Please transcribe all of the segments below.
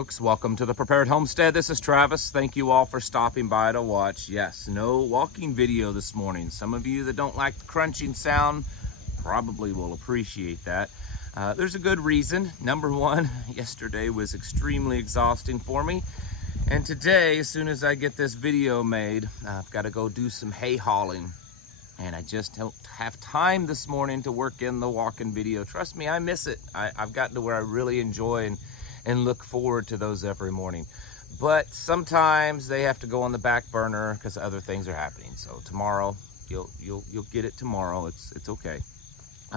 folks, welcome to the Prepared Homestead. This is Travis. Thank you all for stopping by to watch. Yes, no walking video this morning. Some of you that don't like the crunching sound probably will appreciate that. There's a good reason. Number one, yesterday was extremely exhausting for me. And today, as soon as I get this video made, I've got to go do some hay hauling. And I just don't have time this morning to work in the walking video. Trust me, I miss it. I've gotten to where I really enjoy and look forward to those every morning. But sometimes they have to go on the back burner because other things are happening. So tomorrow, you'll get it tomorrow. It's okay.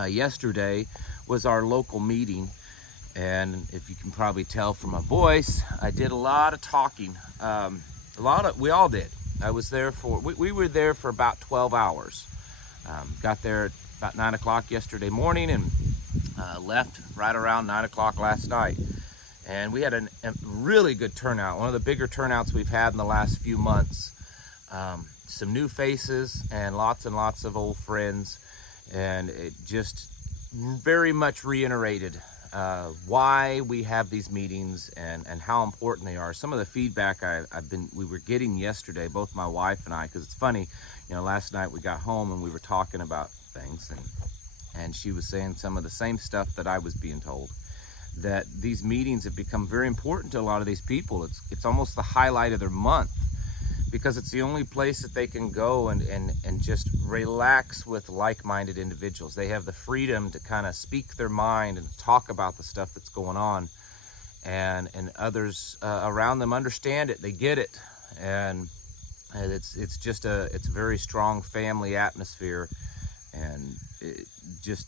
Yesterday was our local meeting, and if you can probably tell from my voice, I did a lot of talking. We all did. I was there we were there for about 12 hours. Got there at about 9 o'clock yesterday morning and left right around 9 o'clock last night. And we had a really good turnout, one of the bigger turnouts we've had in the last few months. Some new faces and lots of old friends. And it just very much reiterated why we have these meetings and how important they are. Some of the feedback we were getting yesterday, both my wife and I, because it's funny, last night we got home and we were talking about things, and she was saying some of the same stuff that I was being told, that these meetings have become very important to a lot of these people. It's almost the highlight of their month, because it's the only place that they can go and just relax with like-minded individuals. They have the freedom to kind of speak their mind and talk about the stuff that's going on, and others around them understand it, they get it, and it's just a very strong family atmosphere, and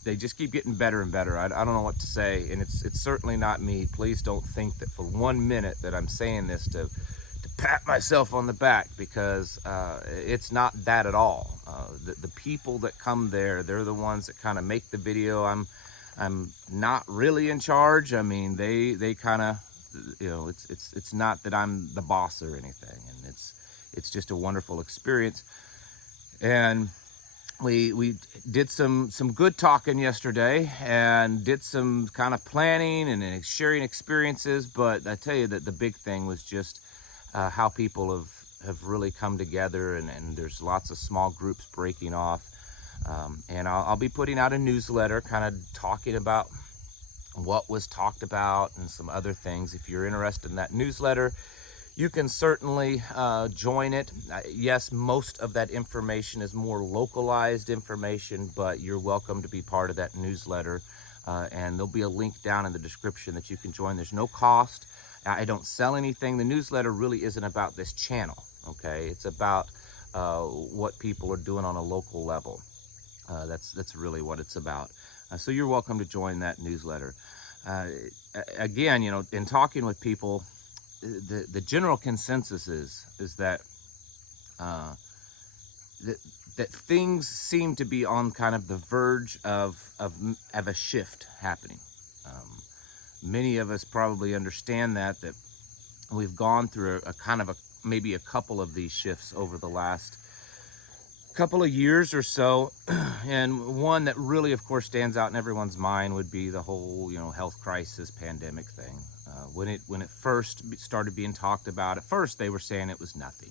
they just keep getting better and better. I don't know what to say, and it's certainly not me. Please don't think that for 1 minute that I'm saying this to pat myself on the back, because it's not that at all. The people that come there, they're the ones that kind of make the video. I'm not really in charge. I mean, they kind of, it's not that I'm the boss or anything, and it's just a wonderful experience. And we did some good talking yesterday and did some kind of planning and sharing experiences, but I tell you that the big thing was just how people have really come together, and there's lots of small groups breaking off. And I'll be putting out a newsletter kind of talking about what was talked about and some other things. If you're interested in that newsletter, you can certainly join it. Yes, most of that information is more localized information, but you're welcome to be part of that newsletter. And there'll be a link down in the description that you can join. There's no cost. I don't sell anything. The newsletter really isn't about this channel, okay? It's about what people are doing on a local level. That's really what it's about. So you're welcome to join that newsletter. Again, in talking with people, the general consensus is that that things seem to be on kind of the verge of a shift happening. Many of us probably understand that we've gone through maybe a couple of these shifts over the last couple of years or so. And one that really, of course, stands out in everyone's mind would be the whole, health crisis pandemic thing. When it first started being talked about, at first they were saying it was nothing.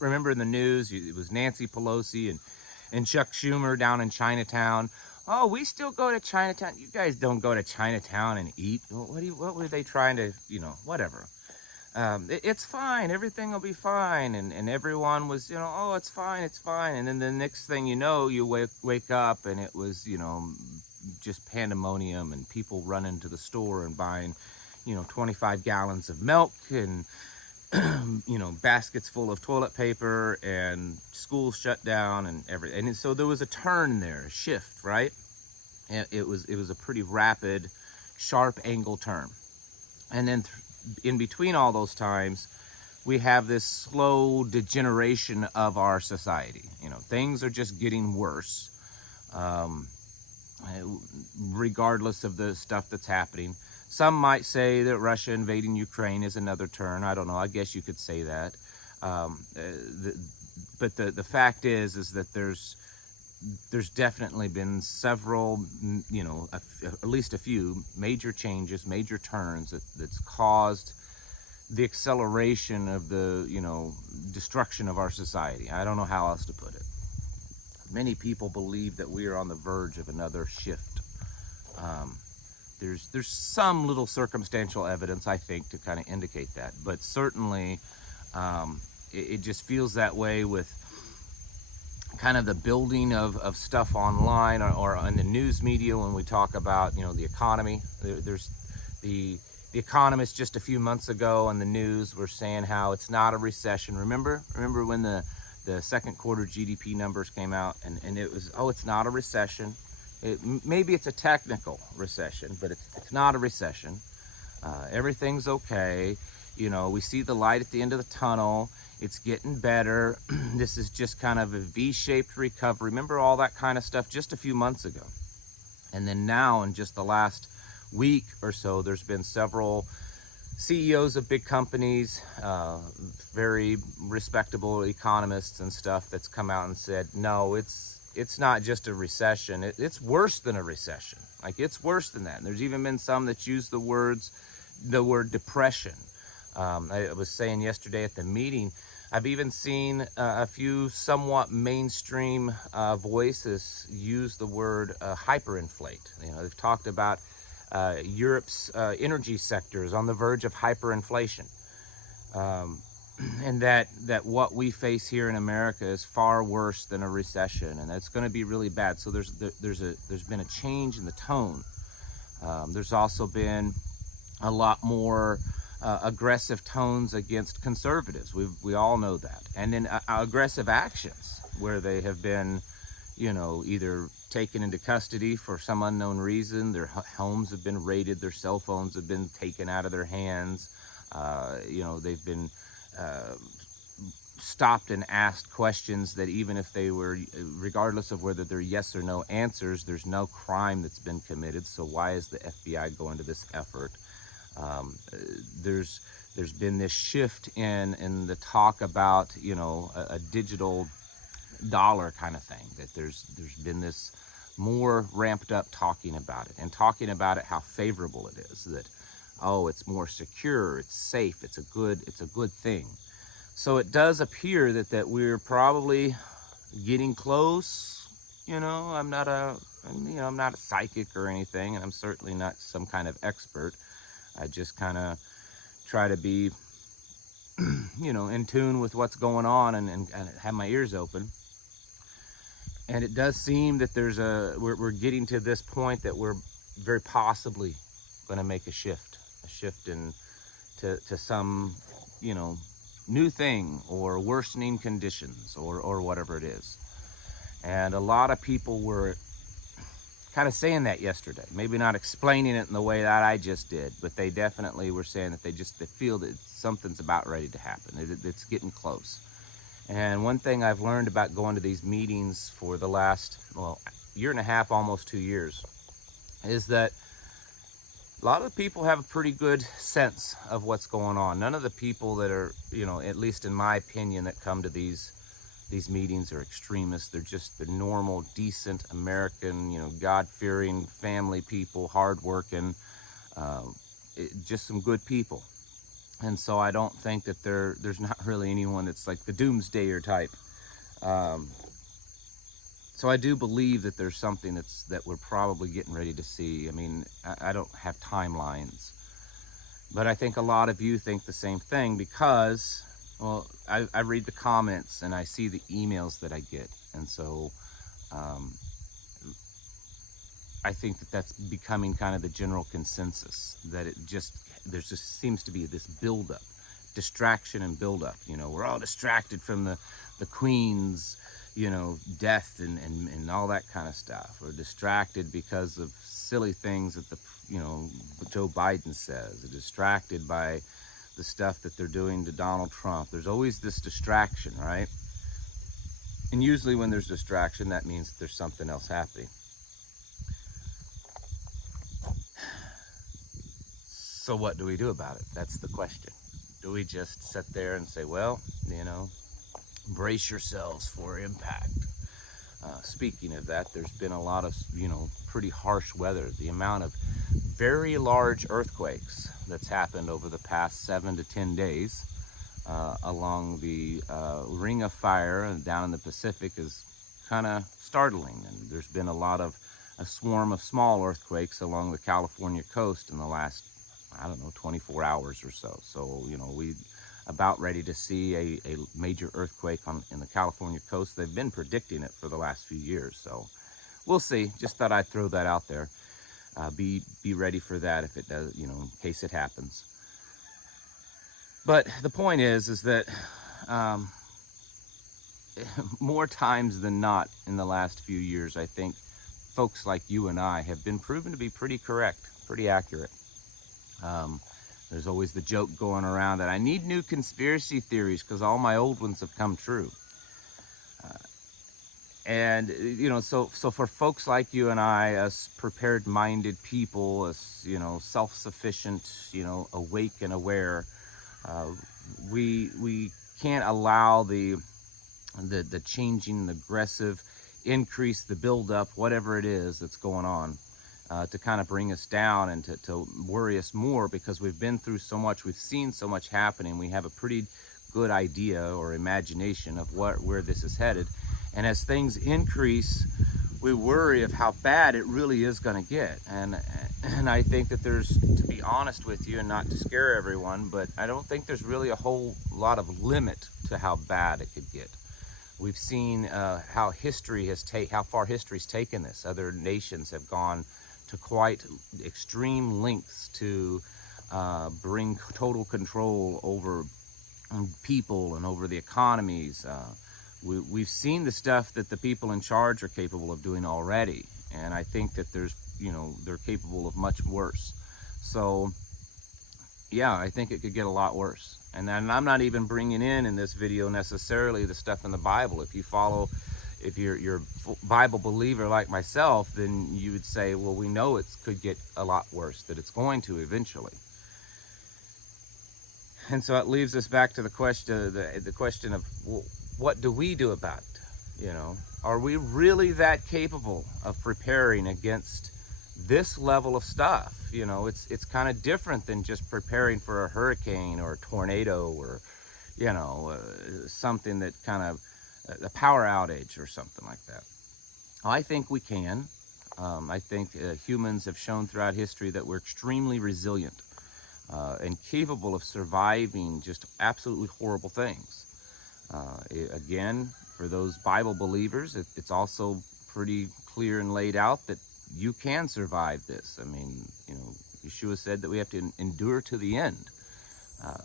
Remember in the news, it was Nancy Pelosi and Chuck Schumer down in Chinatown. Oh, we still go to Chinatown. You guys don't go to Chinatown and eat. What were they trying to, whatever. It's fine. Everything will be fine. And everyone was, oh, it's fine. And then the next thing you know, you wake up and it was, just pandemonium, and people running to the store and buying, 25 gallons of milk and, baskets full of toilet paper, and schools shut down and everything. And so there was a turn there, a shift, right? And it was a pretty rapid, sharp angle turn. And then in between all those times, we have this slow degeneration of our society. Things are just getting worse, regardless of the stuff that's happening. Some might say that Russia invading Ukraine is another turn. I don't know. I guess you could say that. But the fact is that there's definitely been several, at least a few major changes, major turns that's caused the acceleration of the, destruction of our society. I don't know how else to put it. Many people believe that we are on the verge of another shift. There's some little circumstantial evidence, I think, to kind of indicate that, but certainly it just feels that way with kind of the building of stuff online or in the news media when we talk about, the economy. There's the Economist just a few months ago on the news were saying how it's not a recession. Remember when the second quarter GDP numbers came out and it was, it's not a recession. Maybe it's a technical recession, but it's not a recession. Everything's okay. We see the light at the end of the tunnel. It's getting better. This is just kind of a V-shaped recovery. Remember all that kind of stuff just a few months ago. And then now in just the last week or so, there's been several CEOs of big companies, very respectable economists and stuff that's come out and said, no, it's not just a recession. It's worse than a recession. Like, it's worse than that. And there's even been some that use the word depression. I was saying yesterday at the meeting, I've even seen a few somewhat mainstream voices use the word hyperinflate. They've talked about Europe's energy sector is on the verge of hyperinflation, and that what we face here in America is far worse than a recession, and it's going to be really bad. So there's been a change in the tone. There's also been a lot more aggressive tones against conservatives. We all know that, and then aggressive actions where they have been, either taken into custody for some unknown reason. Their homes have been raided. Their cell phones have been taken out of their hands. They've been stopped and asked questions that even if they were, regardless of whether they're yes or no answers, there's no crime that's been committed. So why is the FBI going to this effort? There's been this shift in the talk about, a digital dollar kind of thing, that there's been this more ramped up talking about it, and talking about it how favorable it is, that it's more secure, it's safe, it's a good thing. So it does appear that we're probably getting close. I'm not a psychic or anything, and I'm certainly not some kind of expert. I just kind of try to be in tune with what's going on and have my ears open. And it does seem that we're getting to this point that we're very possibly going to make a shift to some, new thing or worsening conditions or whatever it is. And a lot of people were kind of saying that yesterday, maybe not explaining it in the way that I just did, but they definitely were saying that they feel that something's about ready to happen. It's getting close. And one thing I've learned about going to these meetings for the last, year and a half, almost 2 years, is that a lot of the people have a pretty good sense of what's going on. None of the people that are, at least in my opinion, that come to these meetings are extremists. They're normal, decent American, God-fearing family people, hardworking, just some good people. And so I don't think that there's not really anyone that's like the doomsdayer type. So I do believe that there's something that we're probably getting ready to see. I mean, I don't have timelines, but I think a lot of you think the same thing because, I read the comments and I see the emails that I get. And so I think that's becoming kind of the general consensus, that there just seems to be this buildup, distraction and buildup. We're all distracted from the Queen's, death and all that kind of stuff. We're distracted because of silly things that Joe Biden says. We're distracted by the stuff that they're doing to Donald Trump. There's always this distraction, right? And usually when there's distraction, that means that there's something else happening. So what do we do about it? That's the question. Do we just sit there and say, brace yourselves for impact? Speaking of that, there's been a lot of, pretty harsh weather. The amount of very large earthquakes that's happened over the past 7 to 10 days along the Ring of Fire down in the Pacific is kind of startling. And there's been a swarm of small earthquakes along the California coast in the last, I don't know, 24 hours or so. So, we about ready to see a major earthquake in the California coast. They've been predicting it for the last few years. So we'll see. Just thought I'd throw that out there. Be ready for that if it does, in case it happens. But the point is that more times than not in the last few years, I think folks like you and I have been proven to be pretty correct, pretty accurate. There's always the joke going around that I need new conspiracy theories because all my old ones have come true. And, so for folks like you and I, us prepared-minded people, us, self-sufficient, awake and aware, we can't allow the changing, the aggressive increase, the buildup, whatever it is that's going on, to kind of bring us down and to worry us more, because we've been through so much, we've seen so much happening. We have a pretty good idea or imagination of where this is headed. And as things increase, we worry of how bad it really is going to get. And I think that there's, to be honest with you and not to scare everyone, but I don't think there's really a whole lot of limit to how bad it could get. We've seen how far history's taken this. Other nations have gone to quite extreme lengths to bring total control over people and over the economies. We've seen the stuff that the people in charge are capable of doing already, and I think that they're capable of much worse. So yeah, I think it could get a lot worse. And then I'm not even bringing in this video necessarily the stuff in the Bible. If you're a Bible believer like myself, then you would say, well, we know it could get a lot worse, that it's going to eventually. And so it leaves us back to the question of, well, what do we do about it? Are we really that capable of preparing against this level of stuff? It's kind of different than just preparing for a hurricane or a tornado or, something that kind of a power outage or something like that. I think we can. I think humans have shown throughout history that we're extremely resilient and capable of surviving just absolutely horrible things. Again, for those Bible believers, it's also pretty clear and laid out that you can survive this. I mean, Yeshua said that we have to endure to the end.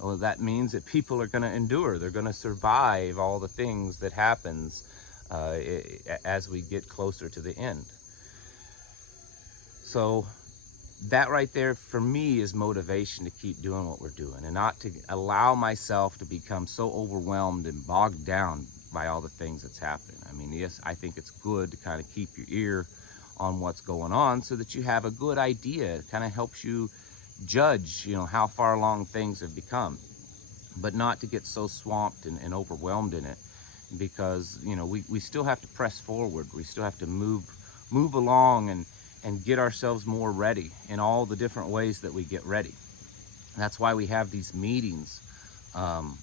Well, that means that people are going to endure. They're going to survive all the things that happens as we get closer to the end. So that right there for me is motivation to keep doing what we're doing, and not to allow myself to become so overwhelmed and bogged down by all the things that's happening. I mean, yes, I think it's good to kind of keep your ear on what's going on so that you have a good idea. It kind of helps you judge, how far along things have become, but not to get so swamped and overwhelmed in it, because, we still have to press forward. We still have to move along and get ourselves more ready in all the different ways that we get ready. That's why we have these meetings, and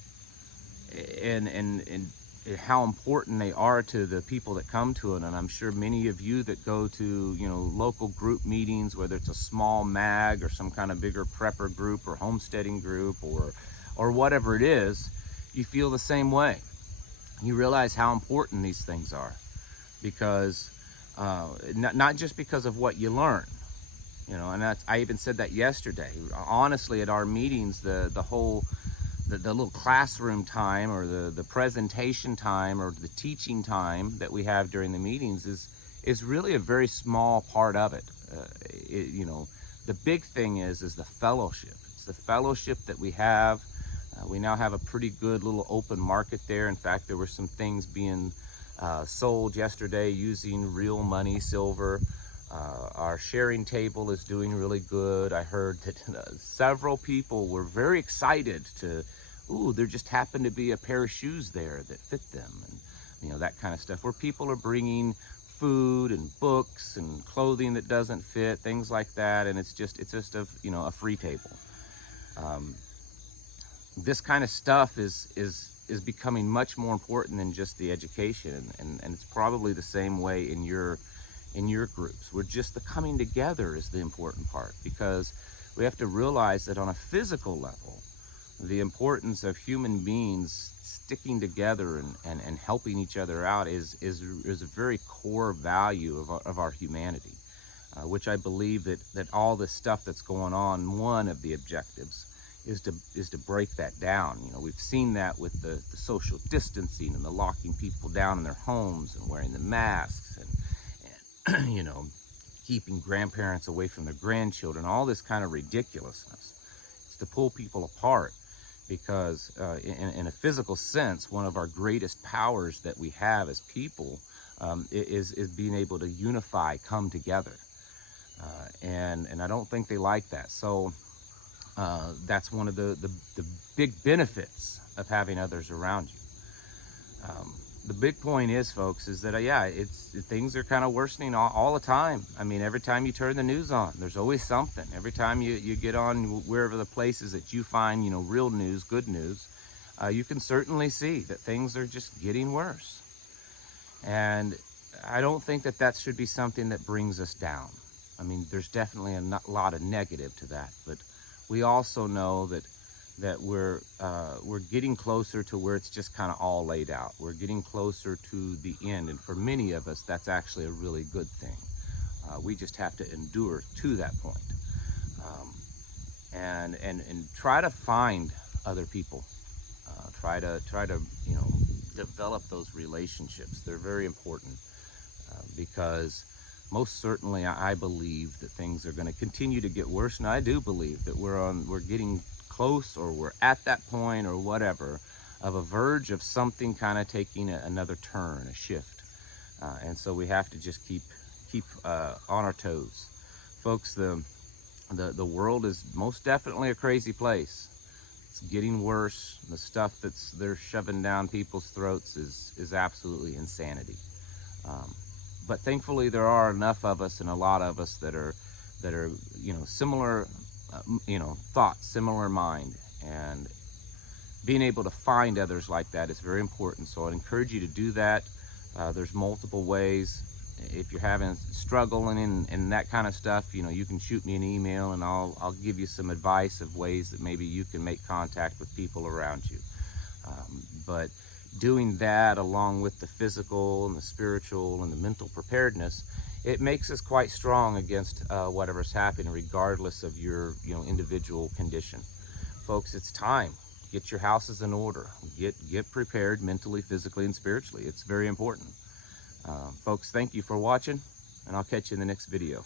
how important they are to the people that come to it. And I'm sure many of you that go to, local group meetings, whether it's a small mag or some kind of bigger prepper group or homesteading group or whatever it is, you feel the same way. You realize how important these things are, because not just because of what you learn, and I even said that yesterday. Honestly, at our meetings, the little classroom time or the presentation time or the teaching time that we have during the meetings is really a very small part of it. The big thing is the fellowship. It's the fellowship that we have. We now have a pretty good little open market there. In fact, there were some things being sold yesterday using real money, silver. Our sharing table is doing really good. I heard that several people were very excited there just happened to be a pair of shoes there that fit them. And that kind of stuff, where people are bringing food and books and clothing that doesn't fit, things like that, and it's just a free table. This kind of stuff is becoming much more important than just the education, and it's probably the same way in your groups. We're just the coming together is the important part, because we have to realize that on a physical level, the importance of human beings sticking together and helping each other out is a very core value of our humanity, which I believe that all this stuff that's going on, one of the objectives is to break that down. We've seen that with the social distancing and the locking people down in their homes and wearing the masks and keeping grandparents away from their grandchildren, all this kind of ridiculousness. It's to pull people apart, because in a physical sense, one of our greatest powers that we have as people is being able to unify, come together. And I don't think they like that. So that's one of the big benefits of having others around you. The big point is, folks, is that things are kind of worsening all the time. I mean, every time you turn the news on, there's always something. Every time you get on wherever the places that you find real news, good news, you can certainly see that things are just getting worse. And I don't think that should be something that brings us down. I mean, there's definitely a lot of negative to that, but we also know that we're getting closer to where it's just kind of all laid out. We're getting closer to the end, and for many of us, that's actually a really good thing. We just have to endure to that point, and try to find other people. Try to develop those relationships. They're very important, because most certainly I believe that things are going to continue to get worse, and I do believe that we're getting close, or we're at that point, or whatever, of a verge of something kind of taking another turn, a shift, and so we have to just keep on our toes, folks. The world is most definitely a crazy place. It's getting worse. The stuff they're shoving down people's throats is absolutely insanity. But thankfully, there are enough of us, and a lot of us that are similar, thoughts, similar mind, and being able to find others like that is very important. So I'd encourage you to do that. There's multiple ways. If you're having struggling and that kind of stuff, you can shoot me an email, and I'll give you some advice of ways that maybe you can make contact with people around you. But doing that, along with the physical and the spiritual and the mental preparedness, it makes us quite strong against whatever's happening, regardless of your individual condition. Folks, it's time. Get your houses in order. Get prepared mentally, physically, and spiritually. It's very important. Folks, thank you for watching, and I'll catch you in the next video.